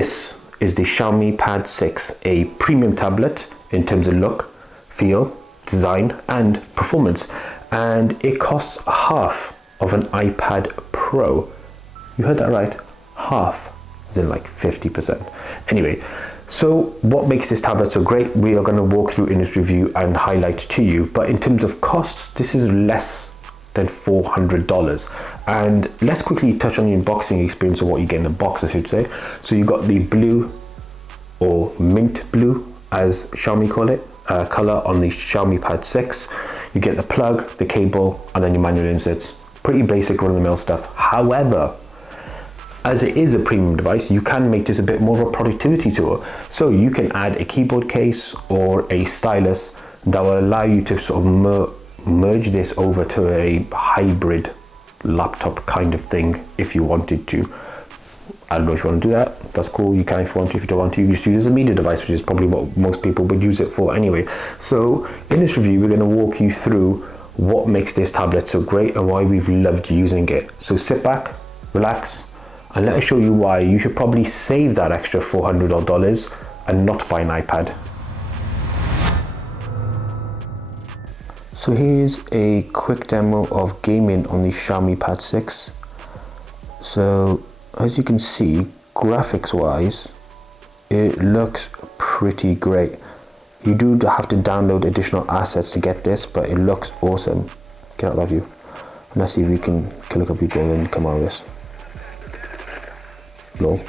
This is the Xiaomi Pad 6, a premium tablet in terms of look, feel, design and performance, and it costs half of an iPad Pro. You heard that right, half, as in like 50%. Anyway, so what makes this tablet so great? We are going to walk through in this review and highlight to you, but in terms of costs, this is less than $400. And let's quickly touch on the unboxing experience of what you get in the box, I should say. So you got the blue, or mint blue as Xiaomi call it, color on the Xiaomi Pad 6. You get the plug, the cable, and then your manual inserts. Pretty basic run-of-the-mill stuff. However, as it is a premium device, you can make this a bit more of a productivity tool. So you can add a keyboard case or a stylus that will allow you to sort of merge this over to a hybrid laptop kind of thing if you wanted to. I don't know if you want to do that, that's cool, you can if you want to. If you don't want to, you just use it as a media device, which is probably what most people would use it for anyway. So in this review, we're going to walk you through what makes this tablet so great and why we've loved using it. So sit back, relax, and let us show you why you should probably save that extra $400 and not buy an iPad. So here's a quick demo of gaming on the Xiaomi Pad 6. So as you can see, graphics wise, it looks pretty great. You do have to download additional assets to get this, but it looks awesome. Get out of view. Let's see if we can kill a couple people and come out of this. Lol.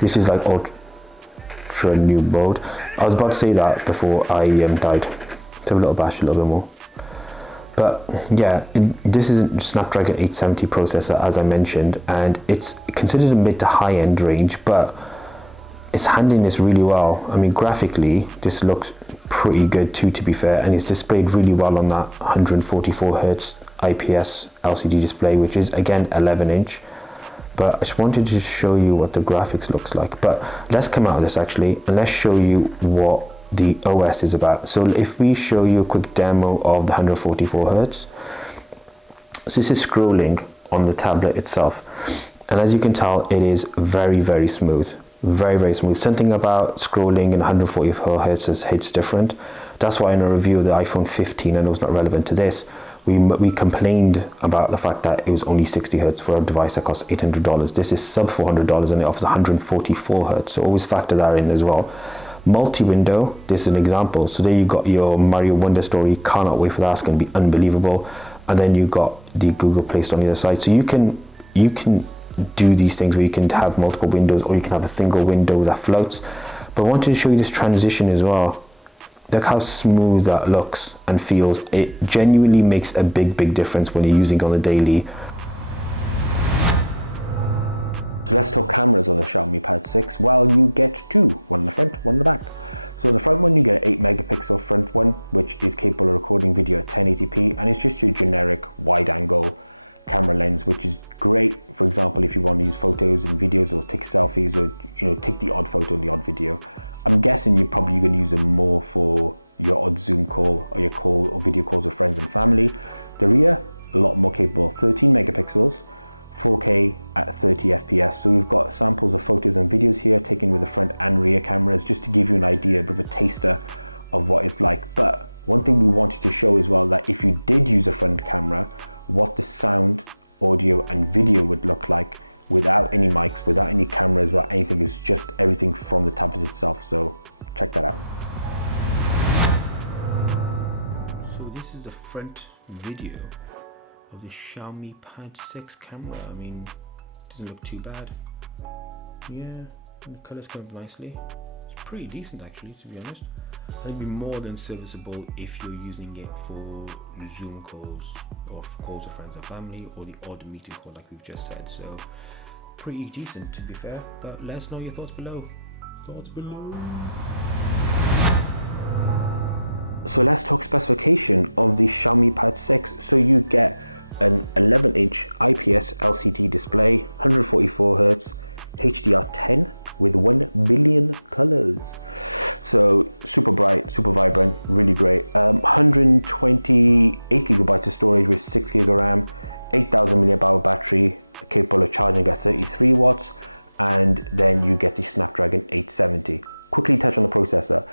This is like ultra new mode. I was about to say that before I died. Let's have a little bash a little bit more. But yeah, this is a Snapdragon 870 processor, as I mentioned, and it's considered a mid to high end range, but it's handling this really well. I mean, graphically, this looks pretty good too, to be fair, and it's displayed really well on that 144 Hz IPS LCD display, which is again 11 inch. But I just wanted to show you what the graphics looks like. But let's come out of this actually, and let's show you what the OS is about. So if we show you a quick demo of the 144 Hz, so this is scrolling on the tablet itself, and as you can tell, it is very smooth, very smooth. Something about scrolling in 144 Hz hits different. That's why in a review of the iPhone 15, I know it's not relevant to this, we complained about the fact that it was only 60 Hz for a device that costs $800. This is sub $400 and it offers 144 Hz, so always factor that in as well. Multi-window, this is an example. So there you got your Mario Wonder Story, cannot wait for that, it's going to be unbelievable. And then you got the Google Play Store on the other side. So you can do these things where you can have multiple windows, or you can have a single window that floats. But I wanted to show you this transition as well. Look how smooth that looks and feels. It genuinely makes a big difference when you're using it on the daily. So let's talk cameras on the Xiaomi Pad 6. Well, you get two, one in the front, one in the back. So in the front one, you get an 8 megapixel front one, which is capable of recording video at 1080p, and it's just your generic wide angle camera lens, which is great, for example, if you want to use photos and videos or take selfies, or take the odd photo and the odd video. I'm guessing you're probably going to use them more for your odd Zoom call or your call or video calls with friends and family. The rear, a lot more capable, 13 megapixels, 4K at 30 FPS. So we've got samples of photos and videos here taken with the front and rear cameras, just to give you an idea, a bit of a taster of what it's like. But one thing we wanted to show as well, that if you did use a front camera, what the sound, audio and video would look like without any mics, without any cameras, without anything. It's just everything from the tablet itself. So check that out. So this is the front video of the Xiaomi Pad 6 camera. I mean, it doesn't look too bad. Yeah, and the colors come up nicely. It's pretty decent actually, to be honest. I think it'd be more than serviceable if you're using it for Zoom calls or calls with friends and family, or the odd meeting call like we've just said. So pretty decent, to be fair, but let us know your thoughts below. So let's talk specification of the Xiaomi Pad 6. So you get an 11-inch IPS LCD display, 144 Hz, HDR10 with 1 billion colors. So super bright, super vibrant, really great. 128 gigabytes of storage with 6 gig of RAM, 8,000 milliamp hour battery, capable of charging at 33 watts, and then you get the Snapdragon 870. Quickly touch on the processor.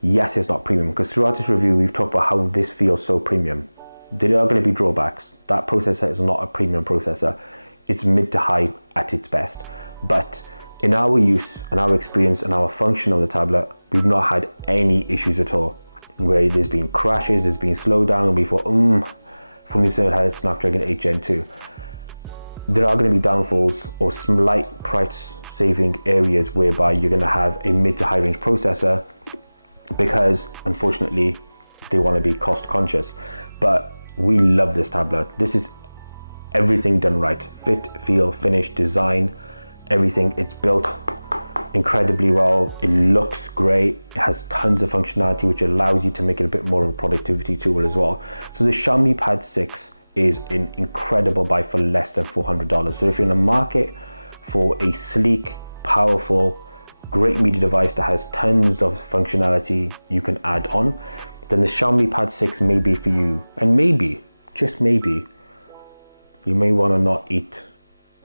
Yes, it's not premium, because throughout this review we've talked about how this feels so premium. There are going to be drawbacks. That processor is not a premium processor. It's mid to high at its best. But in our use and our experience and our function of the tablet, we've not had any issues at all. Where there's been crashes, there's been slowdown, and we thought, from the side it had a Snapdragon 8 Gen 2. There are going to be downfalls or slight price saving areas whereby you're going to have a mid to high range processor, because unfortunately they want to be cost conscious. But we love this tablet. This is everything done right. Fit, feel, finish, design, everything. It's built incredibly well. It looks great. It has tons of functionality, which allows you to make it a bit more of a productivity tool as well. So the Xiaomi Pad 6 is an incredible buy for less than $400. So if you're in the market for a sleek, powerful, great media device that has tons of functionality you can add on, then the Xiaomi Pad 6 may be for you. And maybe, just maybe, you may want to not eat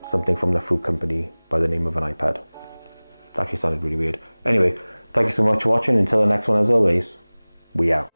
something from the food company by the name of an iPad. That actually sounded really weird. Anyway, thank you so much for watching. Until the next one, as always, we out.